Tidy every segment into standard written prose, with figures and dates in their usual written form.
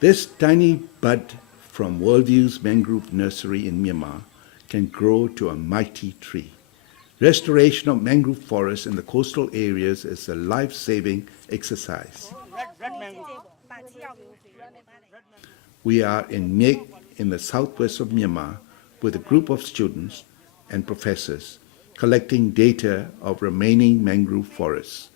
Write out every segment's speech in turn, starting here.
This tiny bud from Worldview's mangrove nursery in Myanmar can grow to a mighty tree. Restoration of mangrove forests in the coastal areas is a life-saving exercise. We are in Mek in the southwest of Myanmar with a group of students and professors collecting data of remaining mangrove forests.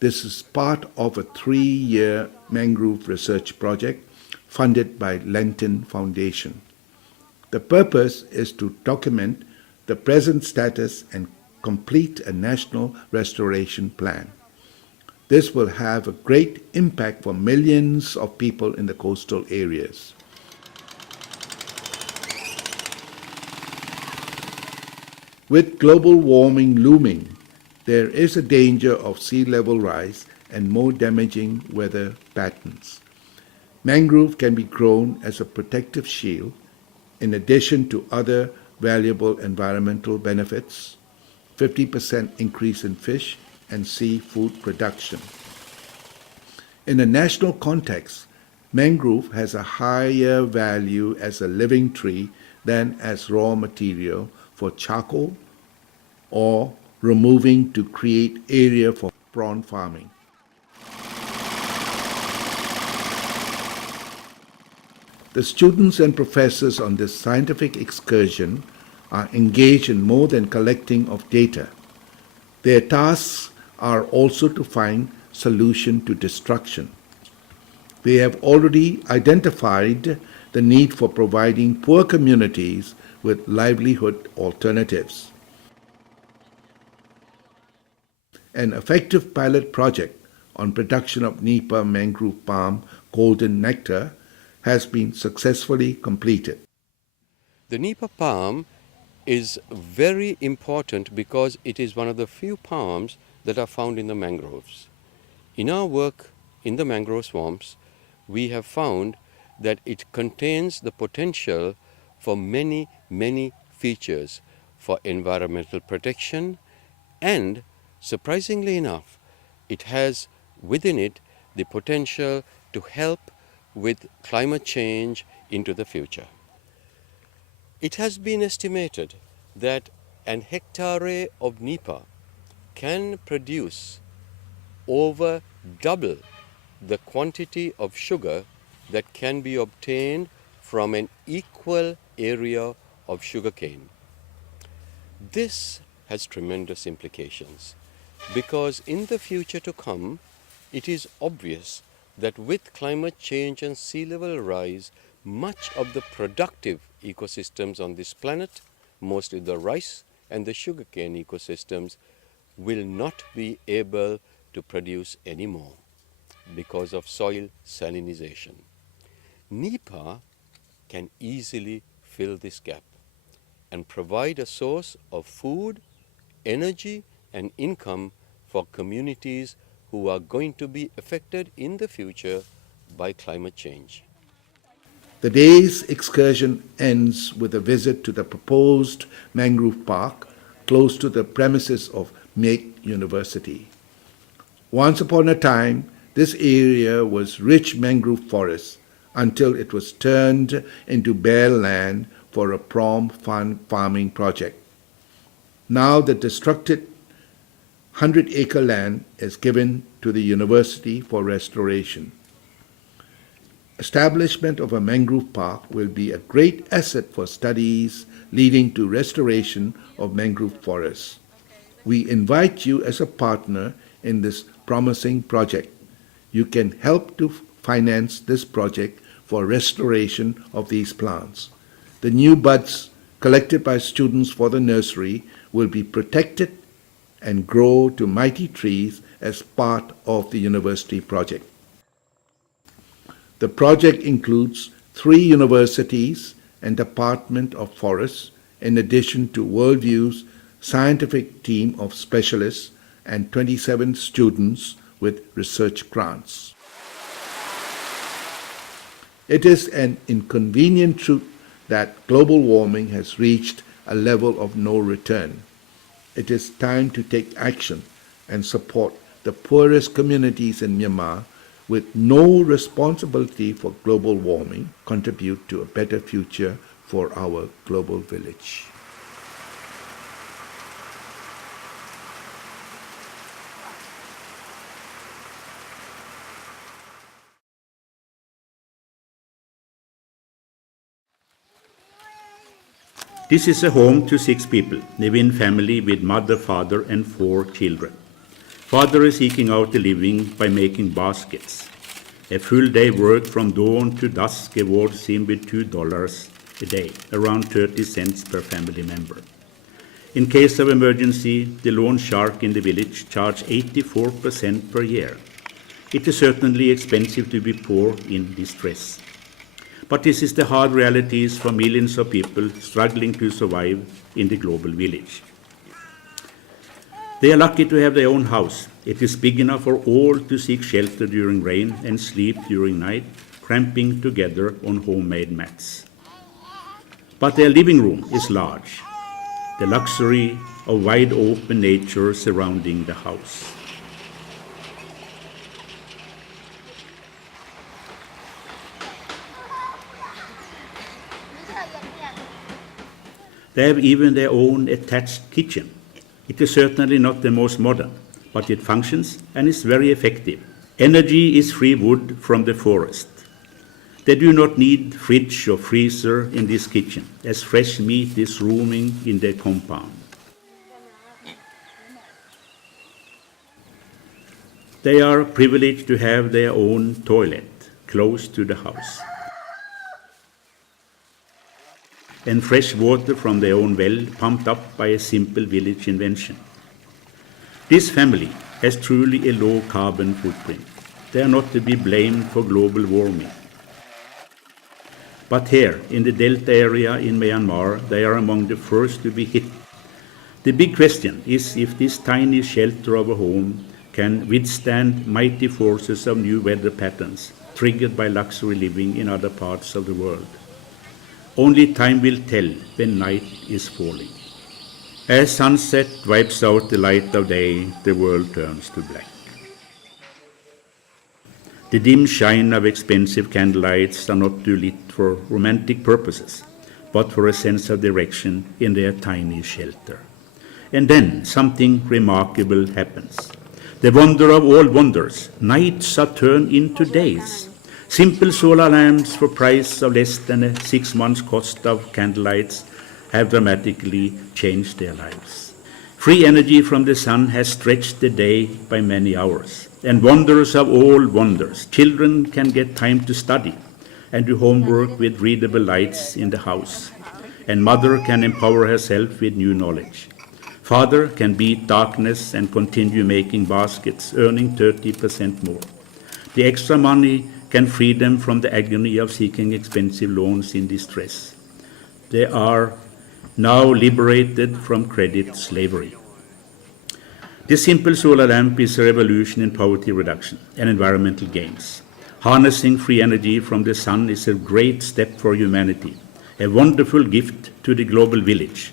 This is part of a 3-year mangrove research project funded by Lenton Foundation. The purpose is to document the present status and complete a national restoration plan. This will have a great impact for millions of people in the coastal areas. With global warming looming, there is a danger of sea level rise and more damaging weather patterns. Mangrove can be grown as a protective shield in addition to other valuable environmental benefits, 50% increase in fish and seafood production. In a national context, mangrove has a higher value as a living tree than as raw material for charcoal or removing to create area for prawn farming. The students and professors on this scientific excursion are engaged in more than collecting of data. Their tasks are also to find solution to destruction. They have already identified the need for providing poor communities with livelihood alternatives. An effective pilot project on production of Nipa mangrove palm golden nectar has been successfully completed. The Nipa palm is very important because it is one of the few palms that are found in the mangroves. In our work in the mangrove swamps, we have found that it contains the potential for many, many features for environmental protection, and surprisingly enough, it has within it the potential to help with climate change into the future. It has been estimated that an hectare of Nipa can produce over double the quantity of sugar that can be obtained from an equal area of sugarcane. This has tremendous implications because in the future to come, it is obvious that with climate change and sea level rise, much of the productive ecosystems on this planet, mostly the rice and the sugarcane ecosystems, will not be able to produce anymore because of soil salinization. Nipa can easily fill this gap and provide a source of food, energy, and income for communities who are going to be affected in the future by climate change. The day's excursion ends with a visit to the proposed mangrove park close to the premises of Mek University. Once upon a time, this area was rich mangrove forest until it was turned into bare land for a prawn farming project. Now the destructed 100-acre land is given to the university for restoration. Establishment of a mangrove park will be a great asset for studies leading to restoration of mangrove forests. We invite you as a partner in this promising project. You can help to finance this project for restoration of these plants. The new buds collected by students for the nursery will be protected and grow to mighty trees as part of the university project. The project includes 3 universities and Department of Forests, in addition to Worldview's scientific team of specialists and 27 students with research grants. It is an inconvenient truth that global warming has reached a level of no return. It is time to take action and support the poorest communities in Myanmar with no responsibility for global warming, contribute to a better future for our global village. This is a home to 6 people, live-in family with mother, father, and 4 children. Father is seeking out a living by making baskets. A full day work from dawn to dusk awards him with $2 a day, around 30 cents per family member. In case of emergency, the loan shark in the village charge 84% per year. It is certainly expensive to be poor in distress. But this is the hard realities for millions of people struggling to survive in the global village. They are lucky to have their own house. It is big enough for all to seek shelter during rain and sleep during night, cramping together on homemade mats. But their living room is large, the luxury of wide open nature surrounding the house. They have even their own attached kitchen. It is certainly not the most modern, but it functions and is very effective. Energy is free wood from the forest. They do not need fridge or freezer in this kitchen, as fresh meat is roaming in their compound. They are privileged to have their own toilet close to the house, and fresh water from their own well pumped up by a simple village invention. This family has truly a low carbon footprint. They are not to be blamed for global warming. But here, in the Delta area in Myanmar, they are among the first to be hit. The big question is if this tiny shelter of a home can withstand mighty forces of new weather patterns triggered by luxury living in other parts of the world. Only time will tell when night is falling. As sunset wipes out the light of day, the world turns to black. The dim shine of expensive candlelights are not too lit for romantic purposes, but for a sense of direction in their tiny shelter. And then something remarkable happens. The wonder of all wonders, nights are turned into days. Simple solar lamps for price of less than a 6 months' cost of candlelights have dramatically changed their lives. Free energy from the sun has stretched the day by many hours. And wonders of all wonders, children can get time to study and do homework with readable lights in the house. And mother can empower herself with new knowledge. Father can beat darkness and continue making baskets, earning 30% more. The extra money can free them from the agony of seeking expensive loans in distress. They are now liberated from credit slavery. This simple solar lamp is a revolution in poverty reduction and environmental gains. Harnessing free energy from the sun is a great step for humanity, a wonderful gift to the global village.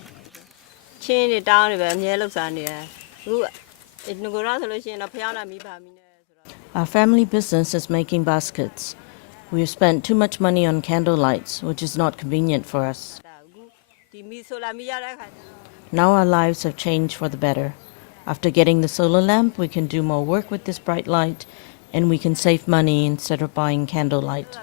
Our family business is making baskets. We have spent too much money on candle lights, which is not convenient for us. Now our lives have changed for the better. After getting the solar lamp, we can do more work with this bright light, and we can save money instead of buying candle light.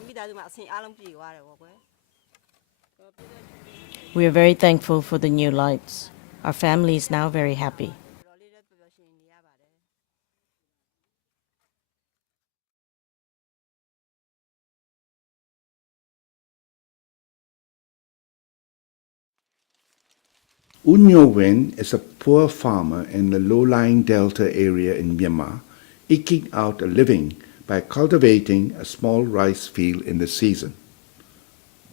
We are very thankful for the new lights. Our family is now very happy. Unyo Wen is a poor farmer in the low-lying delta area in Myanmar, eking out a living by cultivating a small rice field in the season.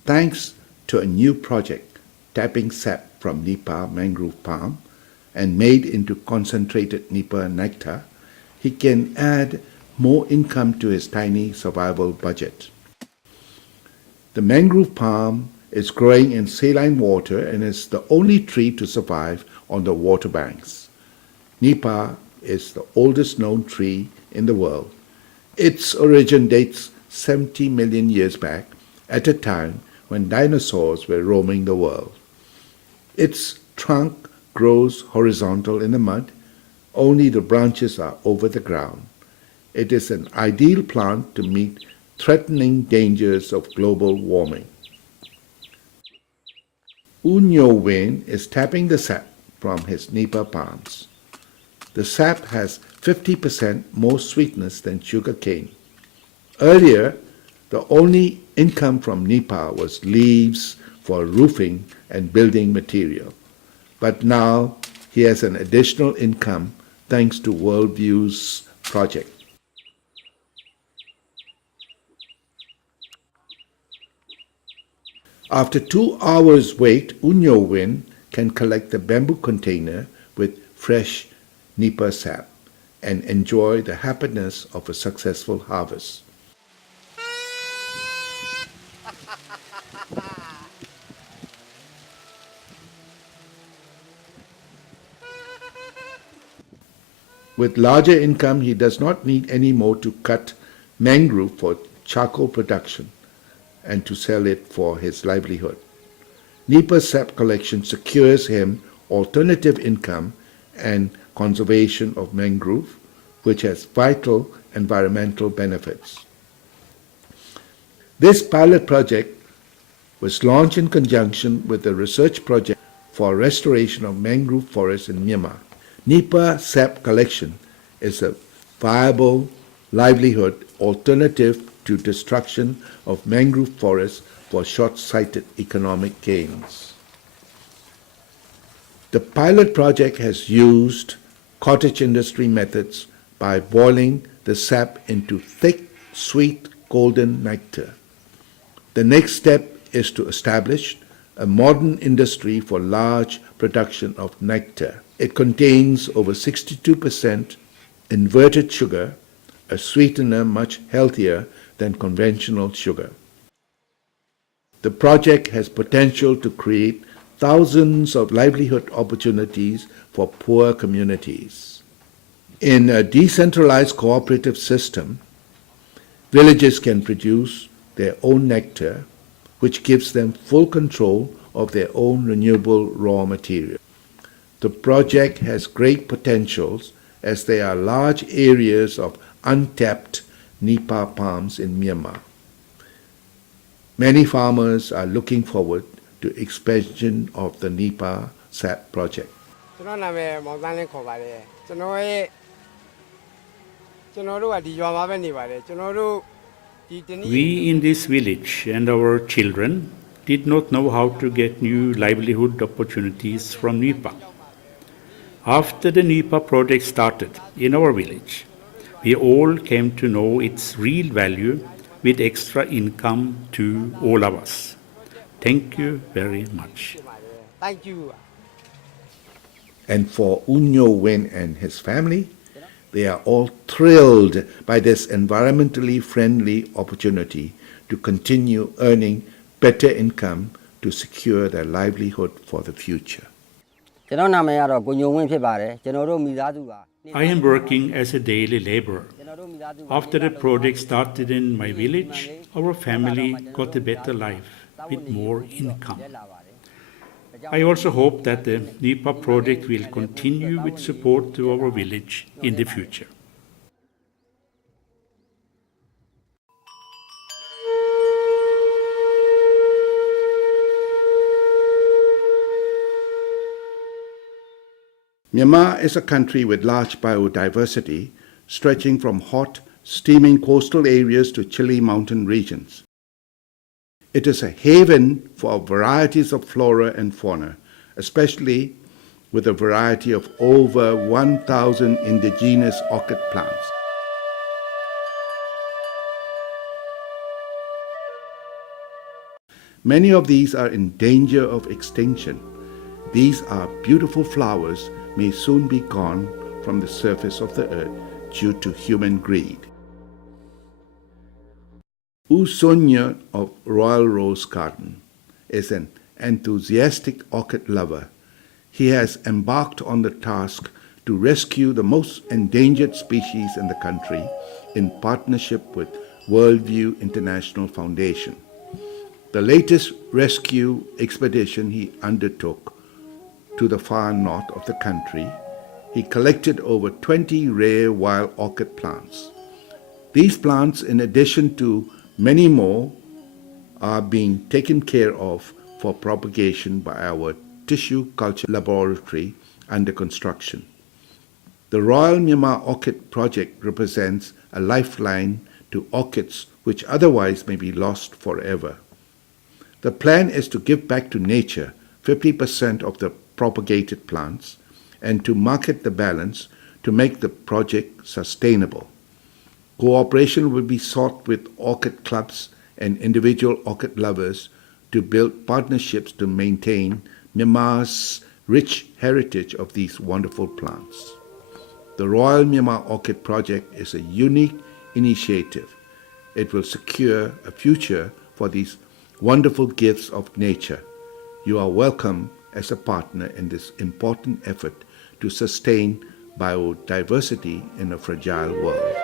Thanks to a new project, tapping sap from Nipa mangrove palm and made into concentrated Nipa nectar, he can add more income to his tiny survival budget. The mangrove palm is growing in saline water and is the only tree to survive on the water banks. Nipa is the oldest known tree in the world Its origin dates 70 million years back, at a time when dinosaurs were roaming the world. Its trunk grows horizontal in the mud, only the branches are over the ground. It is an ideal plant to meet threatening dangers of global warming. Unyo Wen is tapping the sap from his nipa palms. The sap has 50% more sweetness than sugar cane. Earlier, the only income from nipa was leaves for roofing and building material. But now he has an additional income thanks to Worldview's project. After 2 hours wait, Unyo Win can collect the bamboo container with fresh nipa sap and enjoy the happiness of a successful harvest. With larger income, he does not need any more to cut mangrove for charcoal production and to sell it for his livelihood. Nipa sap collection secures him alternative income and conservation of mangrove, which has vital environmental benefits. This pilot project was launched in conjunction with the research project for restoration of mangrove forests in Myanmar. Nipa sap collection is a viable livelihood alternative to destruction of mangrove forests for short-sighted economic gains. The pilot project has used cottage industry methods by boiling the sap into thick, sweet, golden nectar. The next step is to establish a modern industry for large production of nectar. It contains over 62% inverted sugar, a sweetener much healthier than conventional sugar. The project has potential to create thousands of livelihood opportunities for poor communities. In a decentralized cooperative system, villages can produce their own nectar, which gives them full control of their own renewable raw material. The project has great potentials as there are large areas of untapped nipa palms in Myanmar. Many farmers are looking forward to expansion of the nipa sap project. We in this village and our children did not know how to get new livelihood opportunities from nipa. After the nipa project started in our village, we all came to know its real value with extra income to all of us. Thank you very much. Thank you. And for Unyo Wen and his family, they are all thrilled by this environmentally friendly opportunity to continue earning better income to secure their livelihood for the future. I am working as a daily laborer. After the project started in my village, our family got a better life with more income. I also hope that the nipa project will continue with support to our village in the future. Myanmar is a country with large biodiversity, stretching from hot, steaming coastal areas to chilly mountain regions. It is a haven for varieties of flora and fauna, especially with a variety of over 1,000 indigenous orchid plants. Many of these are in danger of extinction. These are beautiful flowers may soon be gone from the surface of the earth due to human greed. U Sonya of Royal Rose Garden is an enthusiastic orchid lover. He has embarked on the task to rescue the most endangered species in the country in partnership with Worldview International Foundation. The latest rescue expedition he undertook to the far north of the country, he collected over 20 rare wild orchid plants. These plants, in addition to many more, are being taken care of for propagation by our tissue culture laboratory under construction. The Royal Myanmar Orchid Project represents a lifeline to orchids which otherwise may be lost forever. The plan is to give back to nature 50% of the propagated plants and to market the balance to make the project sustainable. Cooperation will be sought with orchid clubs and individual orchid lovers to build partnerships to maintain Myanmar's rich heritage of these wonderful plants. The Royal Myanmar Orchid Project is a unique initiative. It will secure a future for these wonderful gifts of nature. You are welcome as a partner in this important effort to sustain biodiversity in a fragile world.